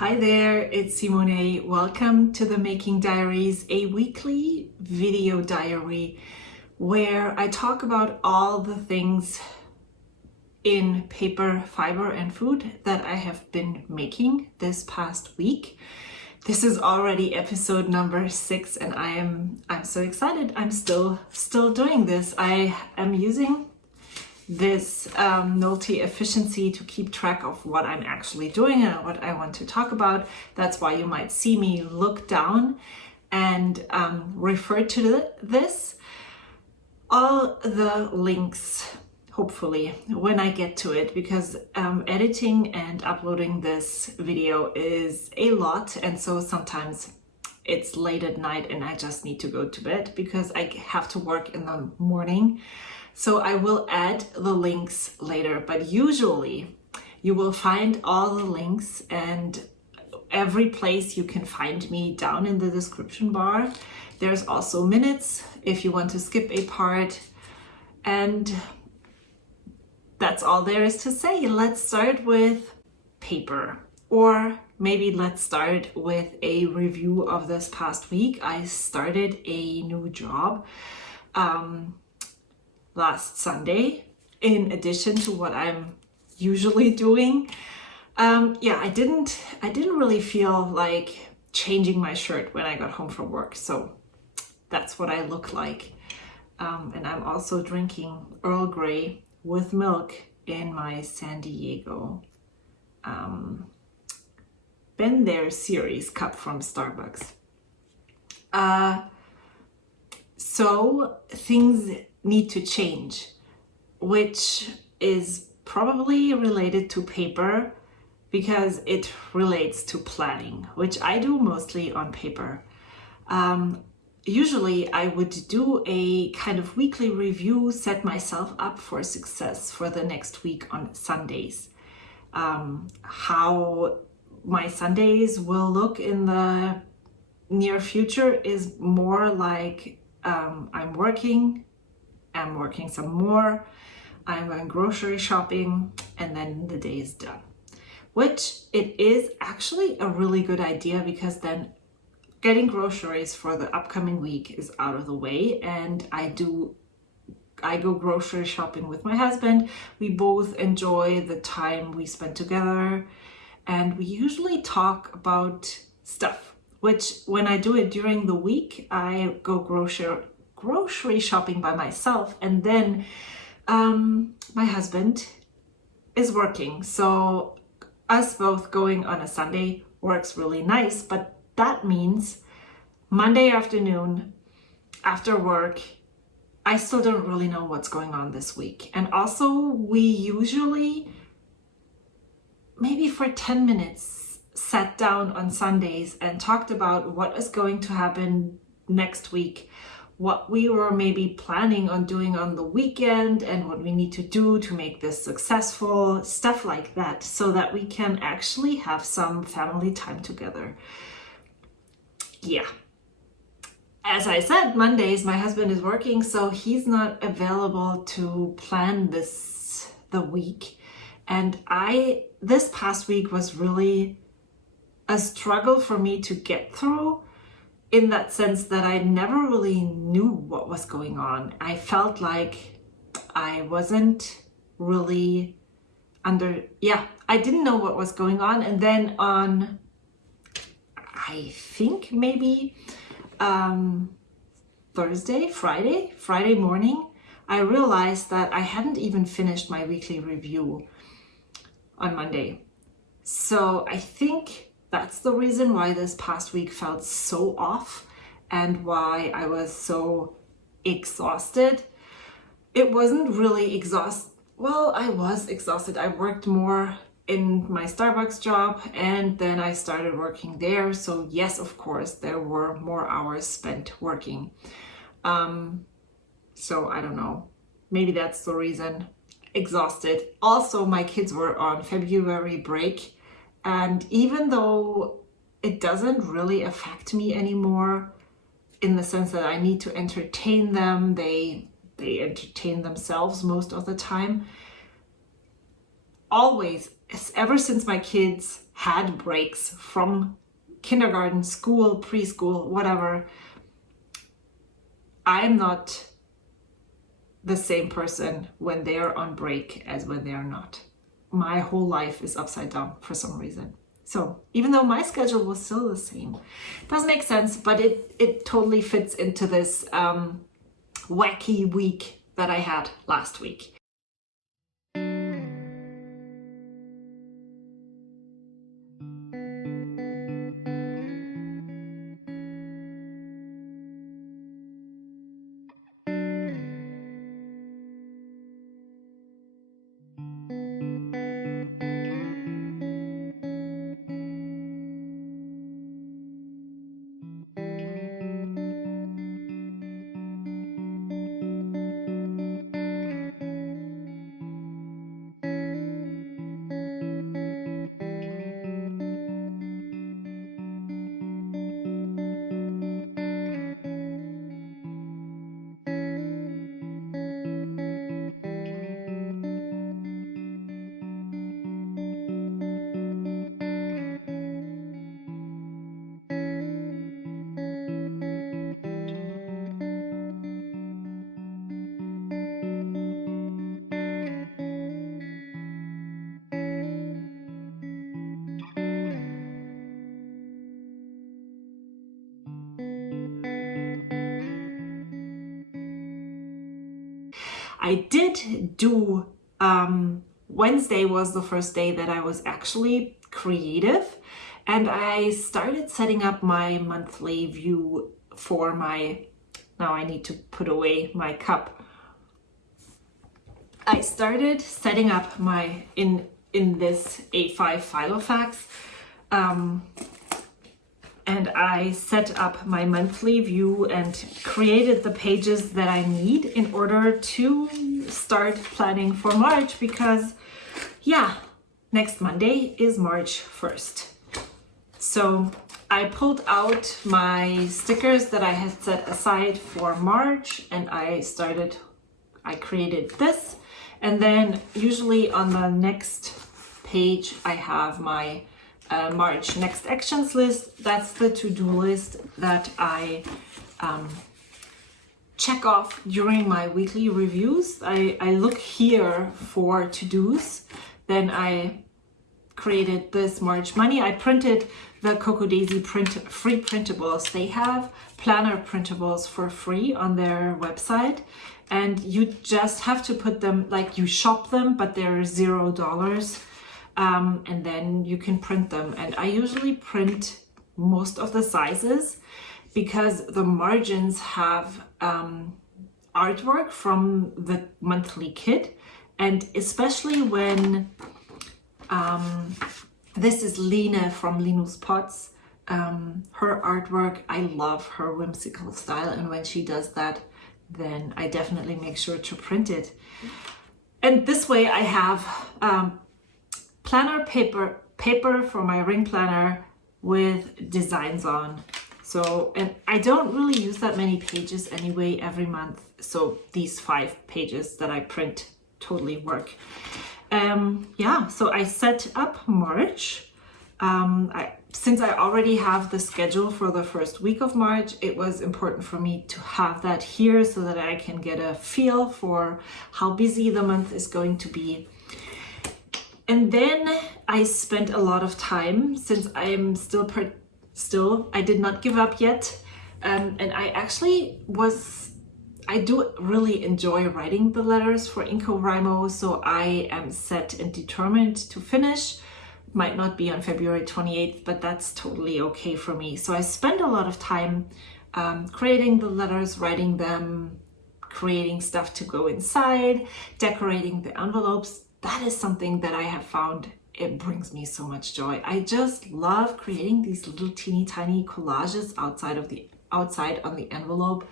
Hi there, it's Simone. Welcome to the Making Diaries, a weekly video diary where I talk about all the things in paper, fiber, and food that I have been making this past week. This is already episode number 6 and I'm so excited. I'm still doing this. I am using this multi-efficiency to keep track of what I'm actually doing and what I want to talk about. That's why you might see me look down and refer to this. All the links, hopefully, when I get to it, because editing and uploading this video is a lot, and so sometimes it's late at night and I just need to go to bed because I have to work in the morning. So I will add the links later, but usually you will find all the links and every place you can find me down in the description bar. There's also minutes if you want to skip a part, and that's all there is to say. Let's start with paper, or maybe let's start with a review of this past week. I started a new job last Sunday, in addition to what I'm usually doing. I didn't really feel like changing my shirt when I got home from work, so that's what I look like. And I'm also drinking Earl Grey with milk in my San Diego Been There series cup from Starbucks. So things need to change, which is probably related to paper because it relates to planning, which I do mostly on paper. Usually I would do a kind of weekly review, set myself up for success for the next week on Sundays. How my Sundays will look in the near future is more like I'm working some more, I'm going grocery shopping, and then the day is done. Which it is actually a really good idea, because then getting groceries for the upcoming week is out of the way, and I go grocery shopping with my husband. We both enjoy the time we spend together, and we usually talk about stuff, which when I do it during the week, I go grocery shopping by myself, and then my husband is working, so us both going on a Sunday works really nice. But that means Monday afternoon after work, I still don't really know what's going on this week. And also we usually maybe for 10 minutes sat down on Sundays and talked about what is going to happen next week, what we were maybe planning on doing on the weekend, and what we need to do to make this successful, stuff like that, so that we can actually have some family time together. Yeah. As I said, Mondays my husband is working, so he's not available to plan the week. And this past week was really a struggle for me to get through, in that sense that I never really knew what was going on. I felt like I wasn't really I didn't know what was going on. And then on, I think maybe Friday morning, I realized that I hadn't even finished my weekly review on Monday. So I think that's the reason why this past week felt so off and why I was so exhausted. It wasn't really exhausted. Well, I was exhausted. I worked more in my Starbucks job, and then I started working there. So yes, of course, there were more hours spent working. So I don't know. Maybe that's the reason. Exhausted. Also, my kids were on February break. And even though it doesn't really affect me anymore, in the sense that I need to entertain them, they entertain themselves most of the time. Always ever since my kids had breaks from kindergarten, school, preschool, whatever, I'm not the same person when they are on break as when they are not. My whole life is upside down for some reason. So even though my schedule was still the same, it doesn't make sense, but it totally fits into this wacky week that I had last week. I did do, Wednesday was the first day that I was actually creative, and I started setting up my monthly view for my, now I need to put away my cup. I started setting up my, in this A5 Filofax, and I set up my monthly view and created the pages that I need in order to start planning for March, because yeah, next Monday is March 1st. So I pulled out my stickers that I had set aside for March, and I created this, and then usually on the next page I have my March next actions list. That's the to-do list that I check off during my weekly reviews. I look here for to-dos. Then I created this March money. I printed the Coco Daisy free printables. They have planner printables for free on their website, and you just have to put them, like you shop them, but they're $0. And then you can print them. And I usually print most of the sizes because the margins have artwork from the monthly kit. And especially when this is Lene from Linus Pots, her artwork, I love her whimsical style. And when she does that, then I definitely make sure to print it. And this way I have planner paper for my ring planner with designs on. So, and I don't really use that many pages anyway every month, so these 5 pages that I print totally work. Yeah, so I set up March. Since I already have the schedule for the first week of March, it was important for me to have that here so that I can get a feel for how busy the month is going to be. And then I spent a lot of time, since I'm still, I did not give up yet. And I do really enjoy writing the letters for IncoWrimo, so I am set and determined to finish. Might not be on February 28th, but that's totally okay for me. So I spent a lot of time creating the letters, writing them, creating stuff to go inside, decorating the envelopes. That is something that I have found, it brings me so much joy. I just love creating these little teeny tiny collages outside on the envelope.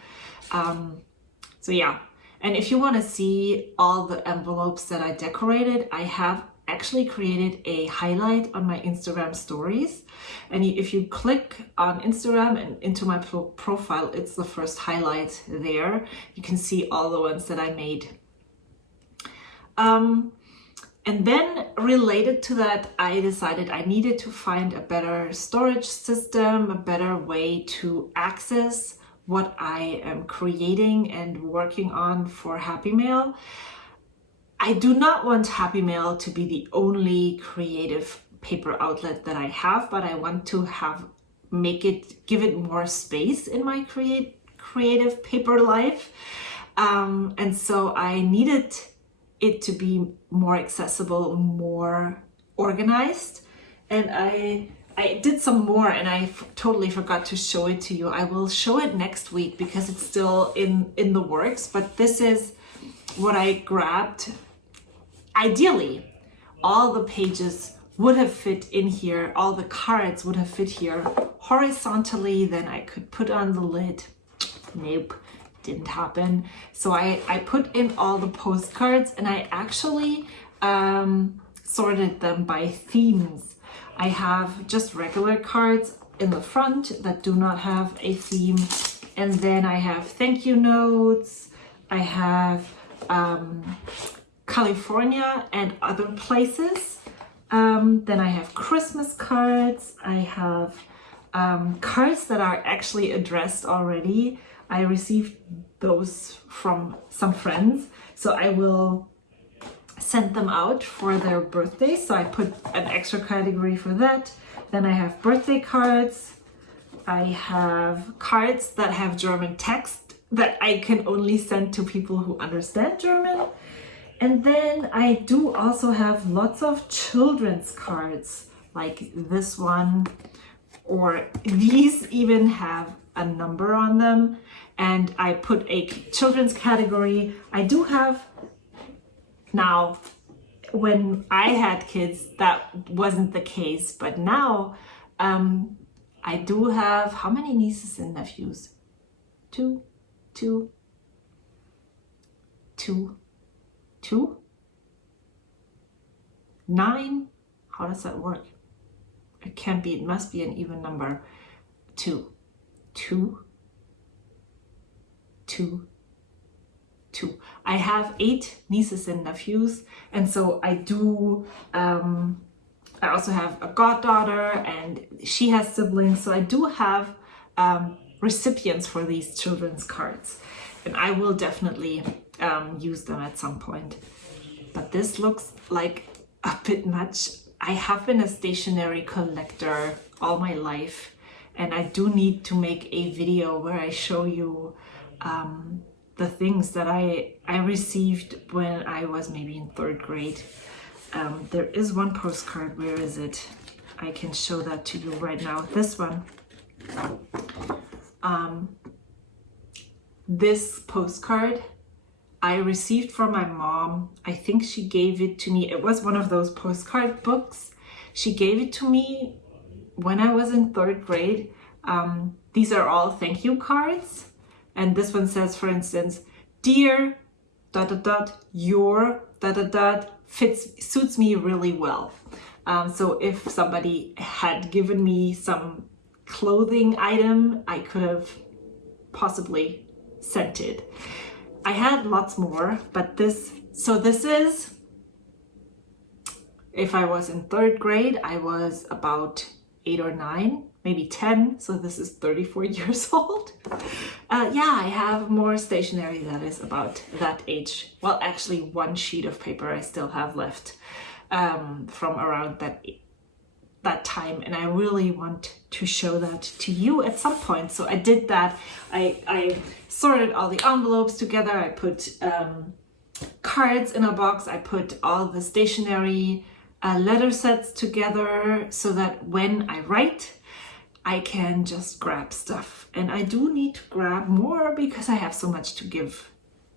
So yeah, and if you want to see all the envelopes that I decorated, I have actually created a highlight on my Instagram stories. And if you click on Instagram and into my profile, it's the first highlight there. You can see all the ones that I made. And then related to that, I decided I needed to find a better storage system, a better way to access what I am creating and working on for Happy Mail. I do not want Happy Mail to be the only creative paper outlet that I have, but I want to give it more space in my creative paper life. And so I needed it to be more accessible, more organized. And I did some more, and I totally forgot to show it to you. I will show it next week because it's still in the works, but this is what I grabbed. Ideally, all the pages would have fit in here, all the cards would have fit here horizontally, then I could put on the lid. Nope, didn't happen. So I put in all the postcards, and I actually sorted them by themes. I have just regular cards in the front that do not have a theme, and then I have thank you notes, I have California and other places. Then I have Christmas cards. I have cards that are actually addressed already. I received those from some friends, so I will send them out for their birthdays. So I put an extra category for that. Then I have birthday cards. I have cards that have German text that I can only send to people who understand German. And then I do also have lots of children's cards, like this one, or these even have a number on them. And I put a children's category. I do have, now, when I had kids, that wasn't the case, but now I do have, how many nieces and nephews? Two? 9? How does that work? It can't be, it must be an even number. 2. I have 8 nieces and nephews, and so I do, I also have a goddaughter, and she has siblings, so I do have recipients for these children's cards, and I will definitely use them at some point. But this looks like a bit much. I have been a stationery collector all my life, and I do need to make a video where I show you the things that I received when I was maybe in 3rd grade. There is one postcard. Where is it? I can show that to you right now. This one. This postcard I received from my mom. I think she gave it to me. It was one of those postcard books. She gave it to me when I was in 3rd grade. These are all thank you cards. And this one says, for instance, dear ... your ... suits me really well. So if somebody had given me some clothing item, I could have possibly sent it. I had lots more, but this is, if I was in 3rd grade, I was about 8 or 9, maybe 10, so this is 34 years old. Yeah, I have more stationery that is about that age. Well, actually, one sheet of paper I still have left from around that time, and I really want to show that to you at some point. So I did that. I sorted all the envelopes together. I put cards in a box. I put all the stationery letter sets together so that when I write, I can just grab stuff. And I do need to grab more because I have so much to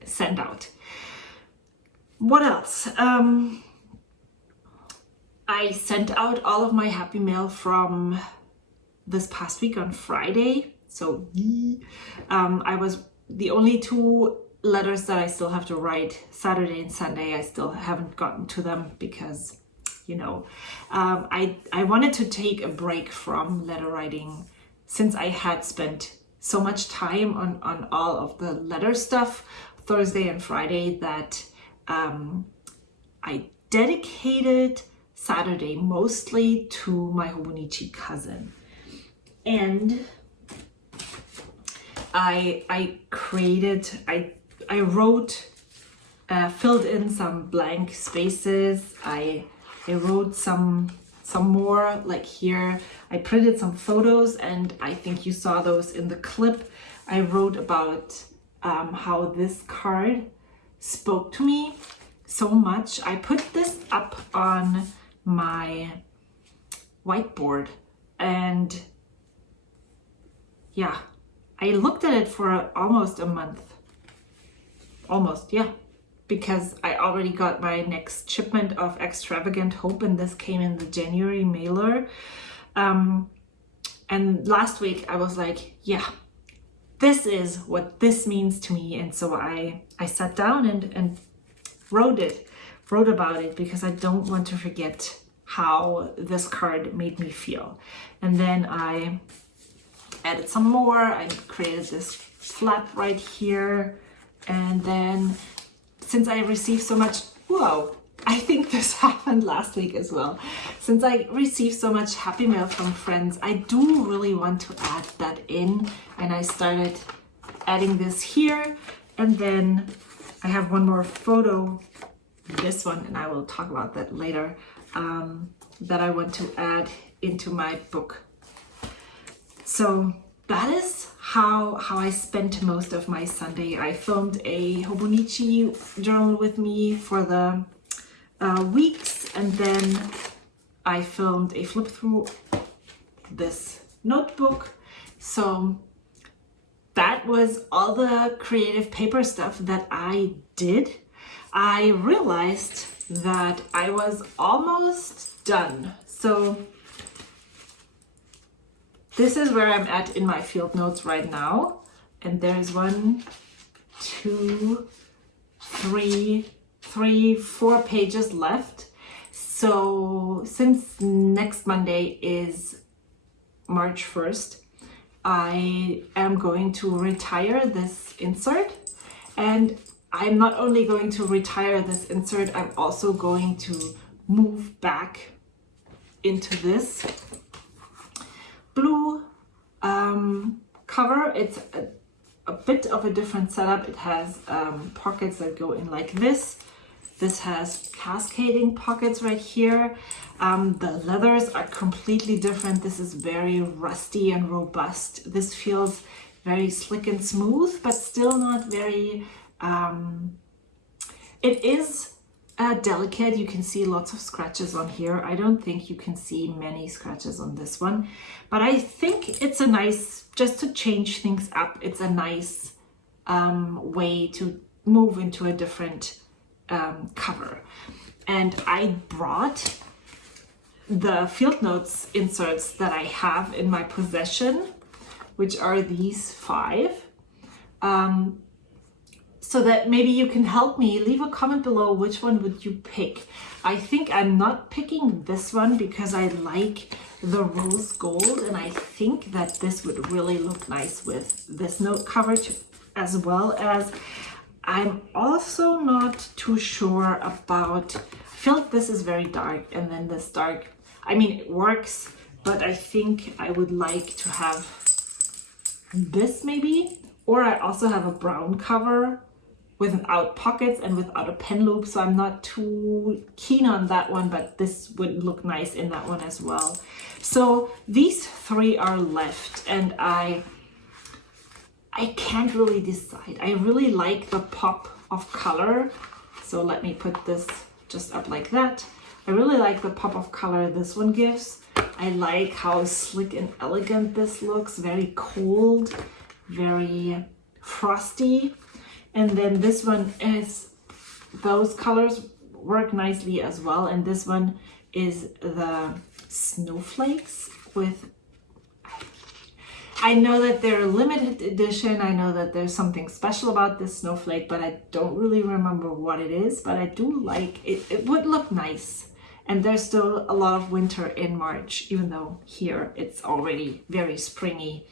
send out. What else? I sent out all of my Happy Mail from this past week on Friday. So I was the only 2 letters that I still have to write, Saturday and Sunday. I still haven't gotten to them because, you know, I wanted to take a break from letter writing since I had spent so much time on all of the letter stuff Thursday and Friday that I dedicated Saturday mostly to my Hobonichi cousin. And I wrote, filled in some blank spaces. I wrote some more, like here. I printed some photos, and I think you saw those in the clip. I wrote about how this card spoke to me so much. I put this up on my whiteboard, and yeah, I looked at it for almost a month. Almost, yeah. Because I already got my next shipment of Extravagant Hope, and this came in the January mailer. And last week I was like, yeah, this is what this means to me. And so I sat down and wrote about it, because I don't want to forget how this card made me feel. And then I added some more. I created this flap right here. And then since I received so much, whoa, I think this happened last week as well. Since I received so much happy mail from friends, I do really want to add that in. And I started adding this here. And then I have one more photo, this one, and I will talk about that later, that I want to add into my book. So that is how I spent most of my Sunday. I filmed a Hobonichi journal with me for the weeks, and then I filmed a flip through this notebook. So that was all the creative paper stuff that I did. I realized that I was almost done. So this is where I'm at in my field notes right now. And there's 1, 2, 3, 4 pages left. So since next Monday is March 1st, I am going to retire this insert. And I'm not only going to retire this insert, I'm also going to move back into this blue cover. It's a bit of a different setup. It has pockets that go in like this. This has cascading pockets right here. The leathers are completely different. This is very rusty and robust. This feels very slick and smooth, but still not very, it is delicate. You can see lots of scratches on here. I don't think you can see many scratches on this one, but I think it's a nice, just to change things up, it's a nice way to move into a different cover. And I brought the field notes inserts that I have in my possession, which are these 5. So that maybe you can help me. Leave a comment below, which one would you pick? I think I'm not picking this one because I like the rose gold, and I think that this would really look nice with this note cover too, as well as I'm also not too sure about, I feel like this is very dark, and then this dark, I mean, it works, but I think I would like to have this maybe, or I also have a brown cover without pockets and without a pen loop, so I'm not too keen on that one, but this would look nice in that one as well. So these 3 are left, and I can't really decide. I really like the pop of color, so let me put this just up like that. I really like the pop of color this one gives. I like how slick and elegant this looks, very cold, very frosty. And then this one is, those colors work nicely as well. And this one is the snowflakes with, I know that they're a limited edition. I know that there's something special about this snowflake, but I don't really remember what it is. But I do like it. It would look nice. And there's still a lot of winter in March, even though here it's already very springy.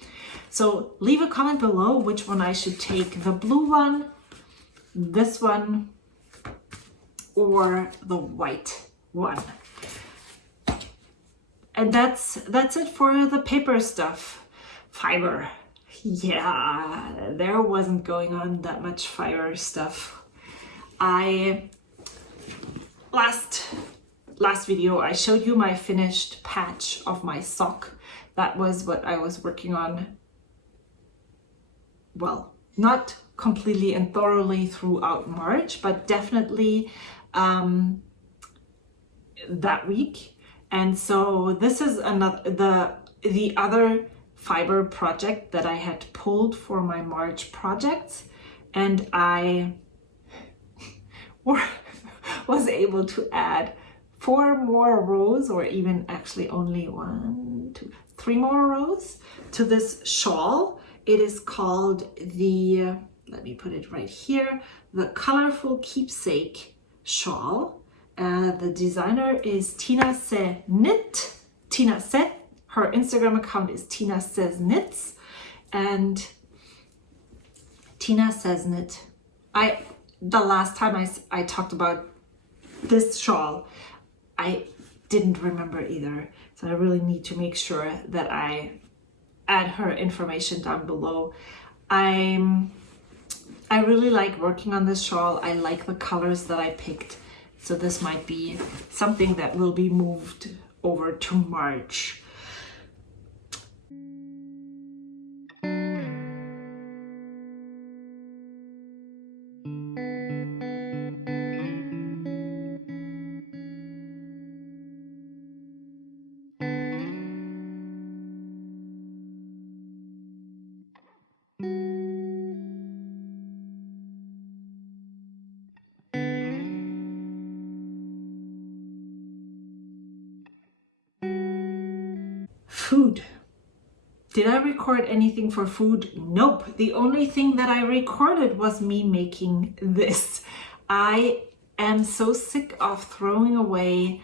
So leave a comment below which one I should take, the blue one, this one, or the white one. And that's it for the paper stuff. Fiber. Yeah, there wasn't going on that much fiber stuff. Last video I showed you my finished patch of my sock. That was what I was working on. Well, not completely and thoroughly throughout March, but definitely that week. And so this is another the other fiber project that I had pulled for my March projects, and I was able to add 4 more rows, or even actually only 1, 2, 3 more rows to this shawl. It is called the, let me put it right here, the Colorful Keepsake Shawl. The designer is Tina Se Knit. Tina Se. Her Instagram account is Tina Says Knits. And Tina Says Knit. The last time I talked about this shawl, I didn't remember either. So I really need to make sure that I add her information down below. I really like working on this shawl. I like the colors that I picked. So this might be something that will be moved over to March. Food. Did I record anything for food? Nope. The only thing that I recorded was me making this. I am so sick of throwing away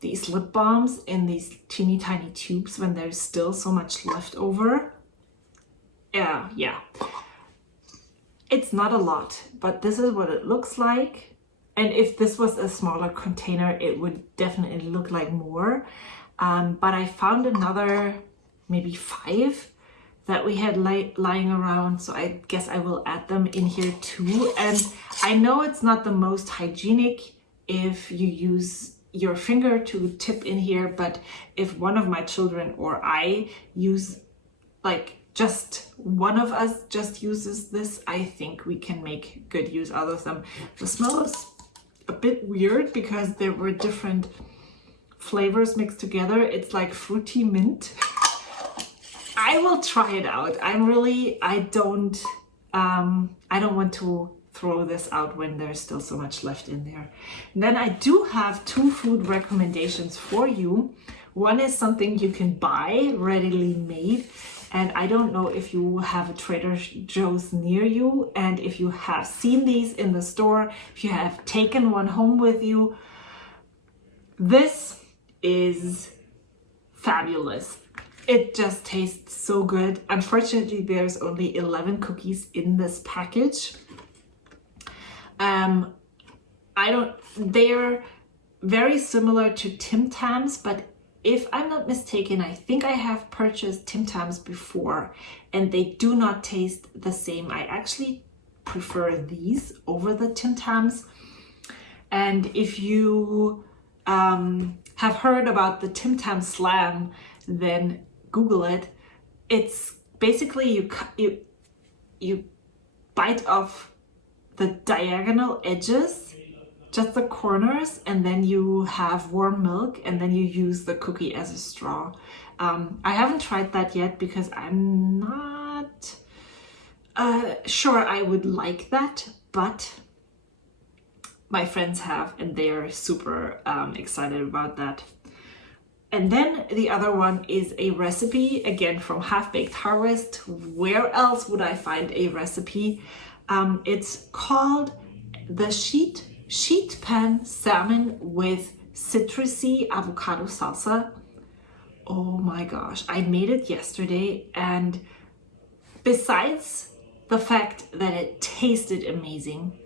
these lip balms in these teeny tiny tubes when there's still so much left over. Yeah. It's not a lot, but this is what it looks like. And if this was a smaller container, it would definitely look like more. But I found another, maybe 5 that we had lying around. So I guess I will add them in here too. And I know it's not the most hygienic if you use your finger to tip in here, but if one of my children or I use, like just one of us just uses this, I think we can make good use out of them. The smell is a bit weird because there were different flavors mixed together. It's like fruity mint. I will try it out. I don't want to throw this out when there's still so much left in there. And then I do have 2 food recommendations for you. One is something you can buy readily made, and I don't know if you have a Trader Joe's near you, and if you have seen these in the store, if you have taken one home with you. This is fabulous. It just tastes so good. Unfortunately, there's only 11 cookies in this package. They're very similar to Tim Tams, but if I'm not mistaken, I think I have purchased Tim Tams before and they do not taste the same. I actually prefer these over the Tim Tams. And if you have heard about the Tim Tam Slam, then Google it. It's basically you bite off the diagonal edges, just the corners, and then you have warm milk, and then you use the cookie as a straw. I haven't tried that yet because I'm not sure I would like that, but my friends have, and they are super excited about that. And then the other one is a recipe, again from Half Baked Harvest. Where else would I find a recipe? It's called the sheet pan salmon with citrusy avocado salsa. Oh my gosh, I made it yesterday, and besides the fact that it tasted amazing,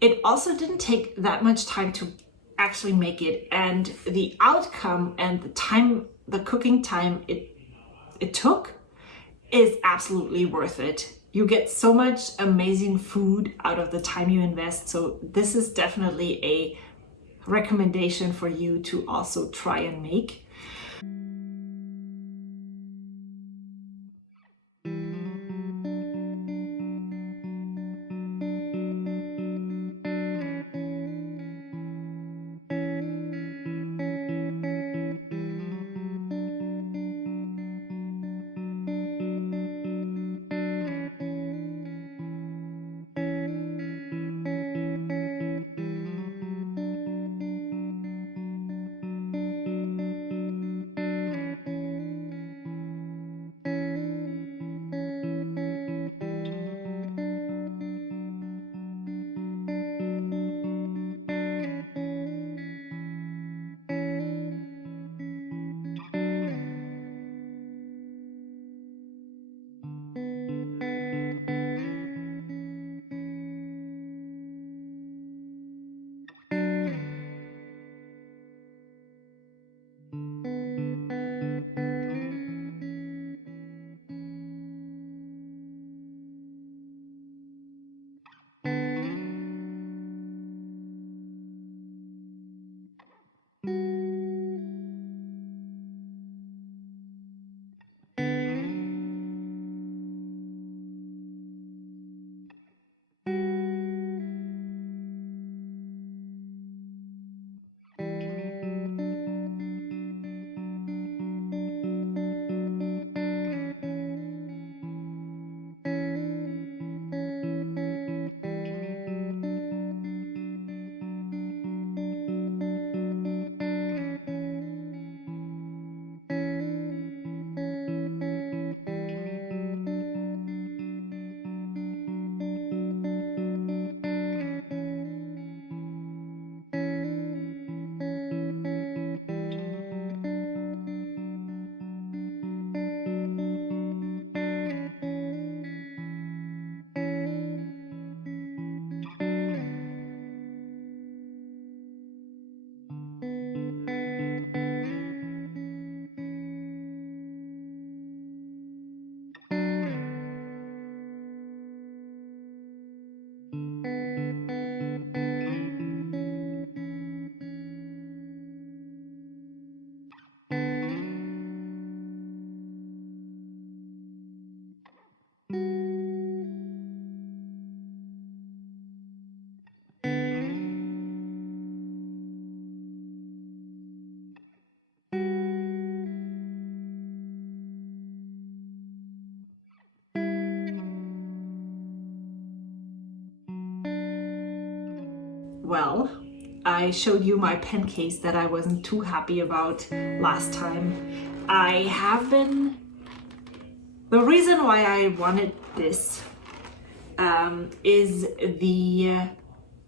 it also didn't take that much time to actually make it, and the outcome and the time, the cooking time it took is absolutely worth it. You get so much amazing food out of the time you invest. So this is definitely a recommendation for you to also try and make. Well, I showed you my pen case that I wasn't too happy about last time. The reason why I wanted this is the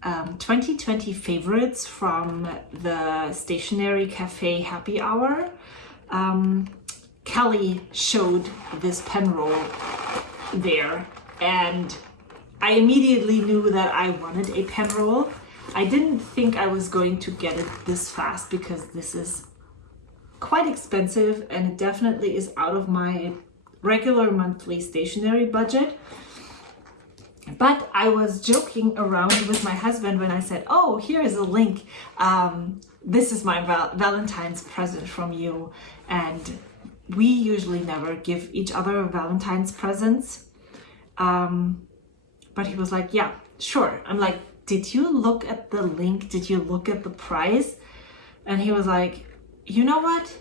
2020 favorites from the Stationery Cafe Happy Hour. Kelly showed this pen roll there, and I immediately knew that I wanted a pen roll. I didn't think I was going to get it this fast because this is quite expensive and it definitely is out of my regular monthly stationery budget. But I was joking around with my husband when I said, oh, here is a link. This is my Valentine's present from you. And we usually never give each other Valentine's presents. But he was like, yeah, sure. I'm like, did you look at the link? Did you look at the price? And he was like, you know what?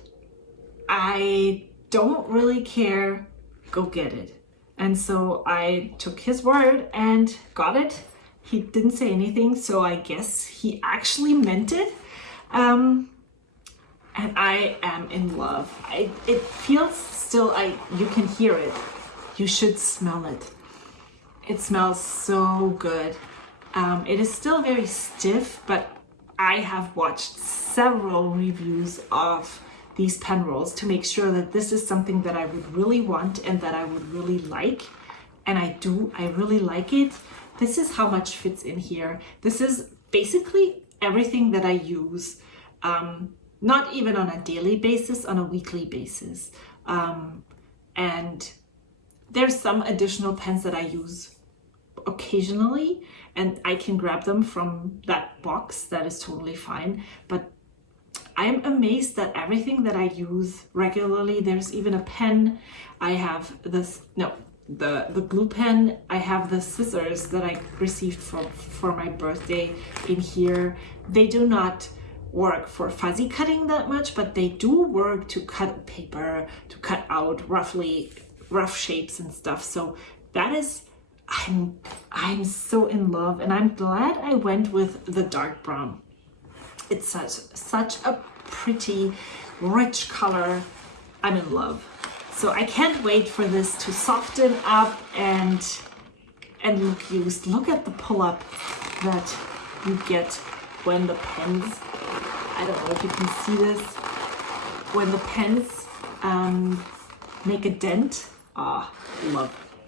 I don't really care. Go get it. And so I took his word and got it. He didn't say anything, so I guess he actually meant it. And I am in love. It feels still, you can hear it. You should smell it. It smells so good. It is still very stiff, but I have watched several reviews of these pen rolls to make sure that this is something that I would really want and that I would really like. And I do, I really like it. this is how much fits in here. This is basically everything that I use, not even on a daily basis, on a weekly basis. And there's some additional pens that I use occasionally, and I can grab them from that box. That is totally fine. But I'm amazed that everything that I use regularly, there's even a pen. I have this, no, the glue pen. I have the scissors that I received for my birthday in here. They do not work for fuzzy cutting that much, but they do work to cut paper, to cut out rough shapes and stuff. So that is, I'm so in love, and I'm glad I went with the dark brown. It's such a pretty, rich color. I'm in love. So I can't wait for this to soften up and look used. Look at the pull-up that you get when the pens, I don't know if you can see this, when the pens make a dent. Ah,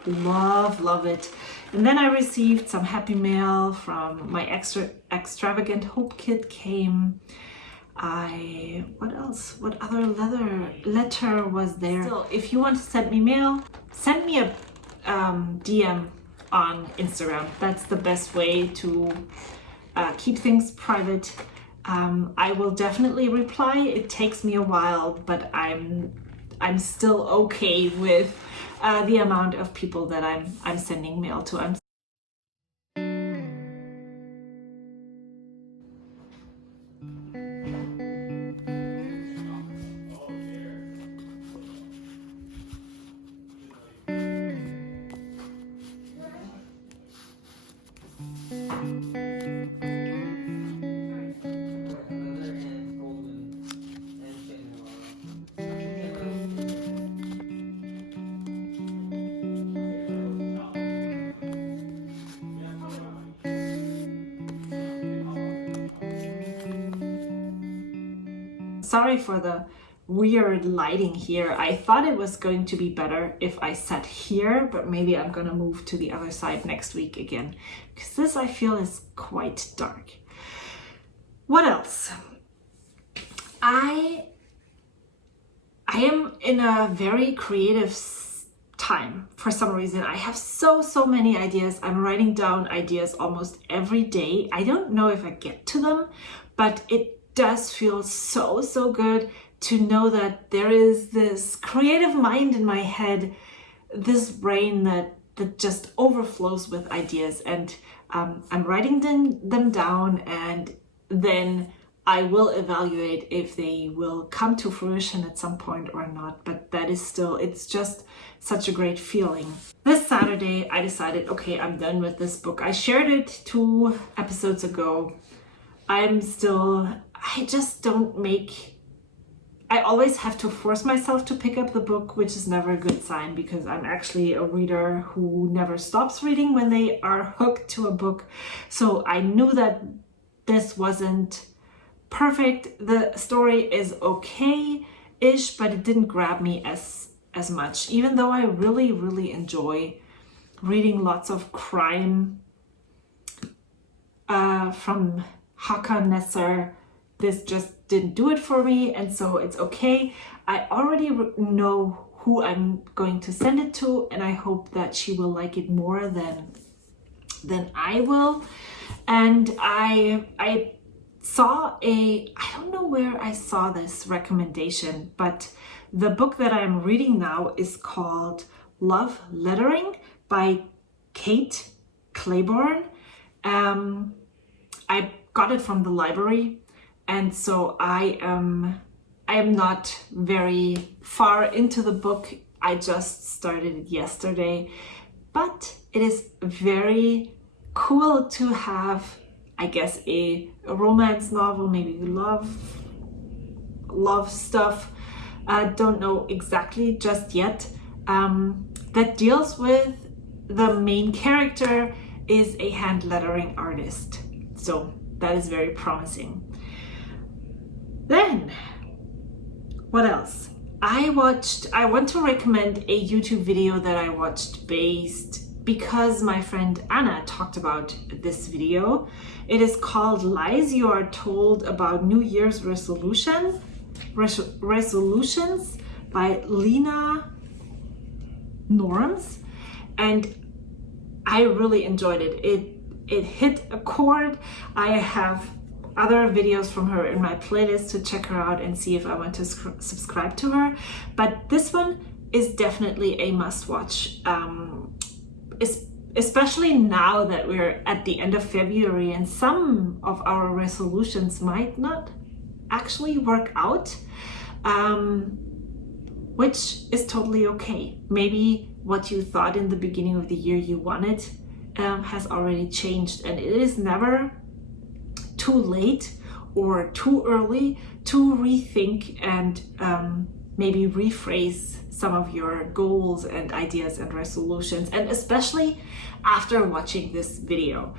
love it. And then I received some happy mail from my extravagant hope kit came. What else? What other letter was there? Still, if you want to send me mail, send me a DM on Instagram. That's the best way to keep things private. I will definitely reply. It takes me a while, but I'm still okay with the amount of people that I'm sending mail to. Sorry for the weird lighting here. I thought it was going to be better if I sat here, but maybe I'm gonna move to the other side next week again, because this I feel is quite dark. What else? I am in a very creative time for some reason. I have so many ideas. I'm writing down ideas almost every day. I don't know if I get to them, but it does feel so good to know that there is this creative mind in my head, this brain that just overflows with ideas, and I'm writing them down, and then I will evaluate if they will come to fruition at some point or not. But that is still, it's just such a great feeling. This Saturday I decided, okay, I'm done with this book. I shared it 2 episodes ago. I just don't I always have to force myself to pick up the book, which is never a good sign, because I'm actually a reader who never stops reading when they are hooked to a book. So I knew that this wasn't perfect. The story is okay-ish, but it didn't grab me as much, even though I really enjoy reading lots of crime from Hakan Nesser. This just didn't do it for me, and so it's okay. I already know who I'm going to send it to, and I hope that she will like it more than I will. And I saw I don't know where I saw this recommendation, but the book that I'm reading now is called Love Lettering by Kate Claiborne. I got it from the library. And so I am not very far into the book. I just started it yesterday, but it is very cool to have, I guess, a romance novel, maybe love stuff. I don't know exactly just yet. That deals with the main character is a hand lettering artist. So that is very promising. Then, what else? I want to recommend a YouTube video that I watched based because my friend Anna talked about this video. It is called Lies You Are Told About New Year's Resolutions by Lena Norms, and I really enjoyed it. It hit a chord. I have other videos from her in my playlist to check her out and see if I want to subscribe to her, but this one is definitely a must-watch, especially now that we're at the end of February and some of our resolutions might not actually work out, which is totally okay. Maybe what you thought in the beginning of the year you wanted has already changed, and it is never too late or too early to rethink and maybe rephrase some of your goals and ideas and resolutions, and especially after watching this video.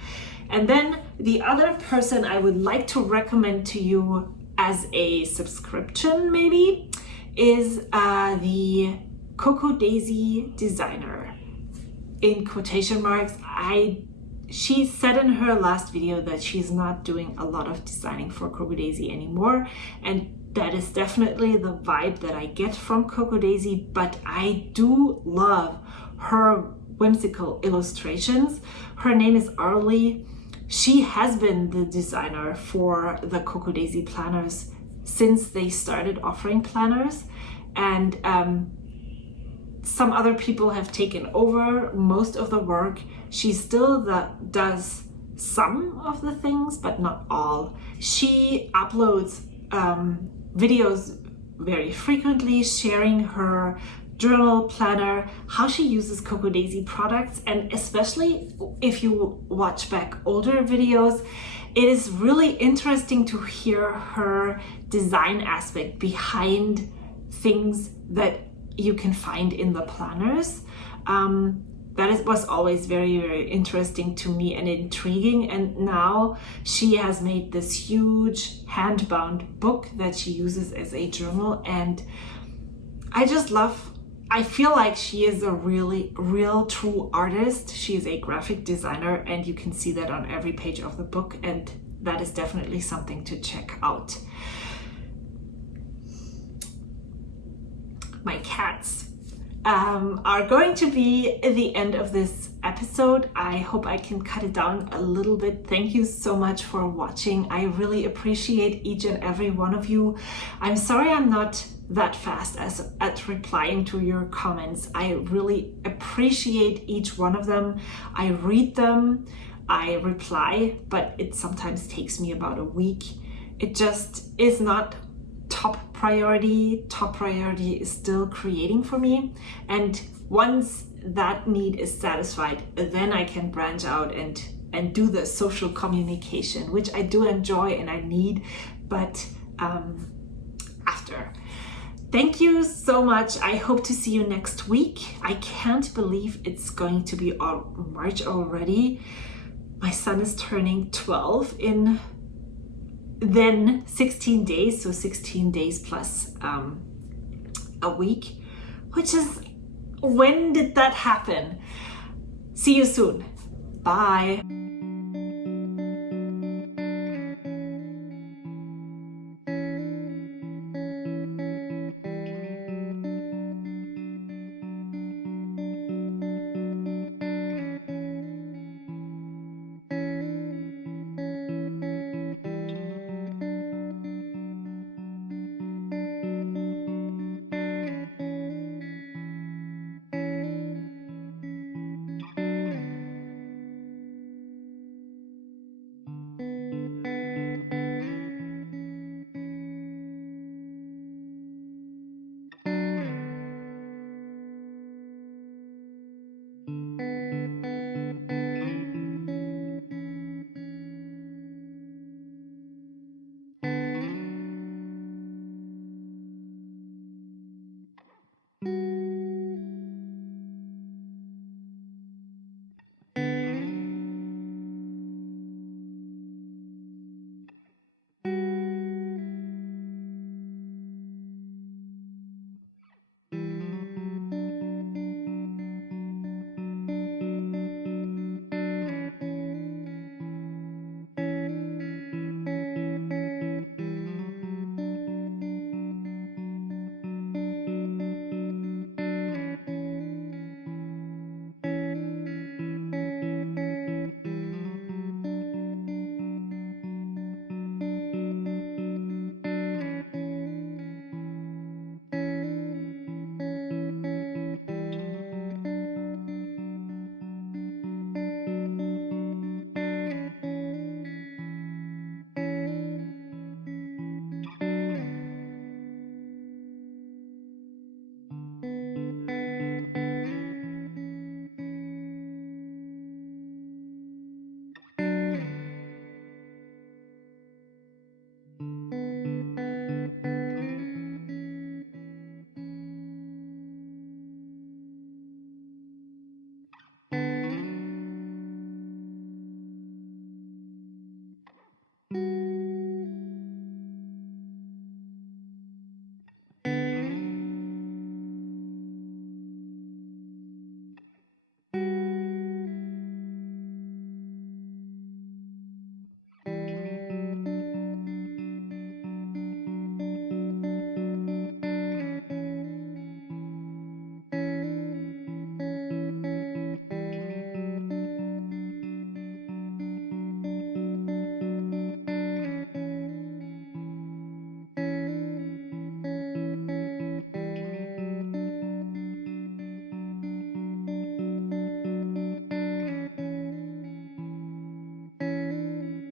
And then the other person I would like to recommend to you as a subscription maybe is the Coco Daisy designer, in quotation marks. She said in her last video that she's not doing a lot of designing for Coco Daisy anymore, and that is definitely the vibe that I get from Coco Daisy, but I do love her whimsical illustrations. Her name is Arleigh. She has been the designer for the Coco Daisy planners since they started offering planners, and some other people have taken over most of the work. She still does some of the things, but not all. She uploads videos very frequently, sharing her journal planner, how she uses Coco Daisy products, and especially if you watch back older videos, it is really interesting to hear her design aspect behind things that you can find in the planners. Was always very, very interesting to me and intriguing. And now she has made this huge hand-bound book that she uses as a journal, and I feel like she is a real true artist. She is a graphic designer, and you can see that on every page of the book, and that is definitely something to check out. My cats are going to be the end of this episode. I hope I can cut it down a little bit. Thank you so much for watching. I really appreciate each and every one of you. I'm sorry I'm not that fast at replying to your comments. I really appreciate each one of them. I read them, I reply, but it sometimes takes me about a week. It just is not top priority. Top priority is still creating for me, and once that need is satisfied, then I can branch out and do the social communication, which I do enjoy and I need, but after. Thank you so much. I hope to see you next week. I can't believe it's going to be March already. My son is turning 12 in then 16 days, so 16 days plus a week, which is, when did that happen? See you soon. Bye.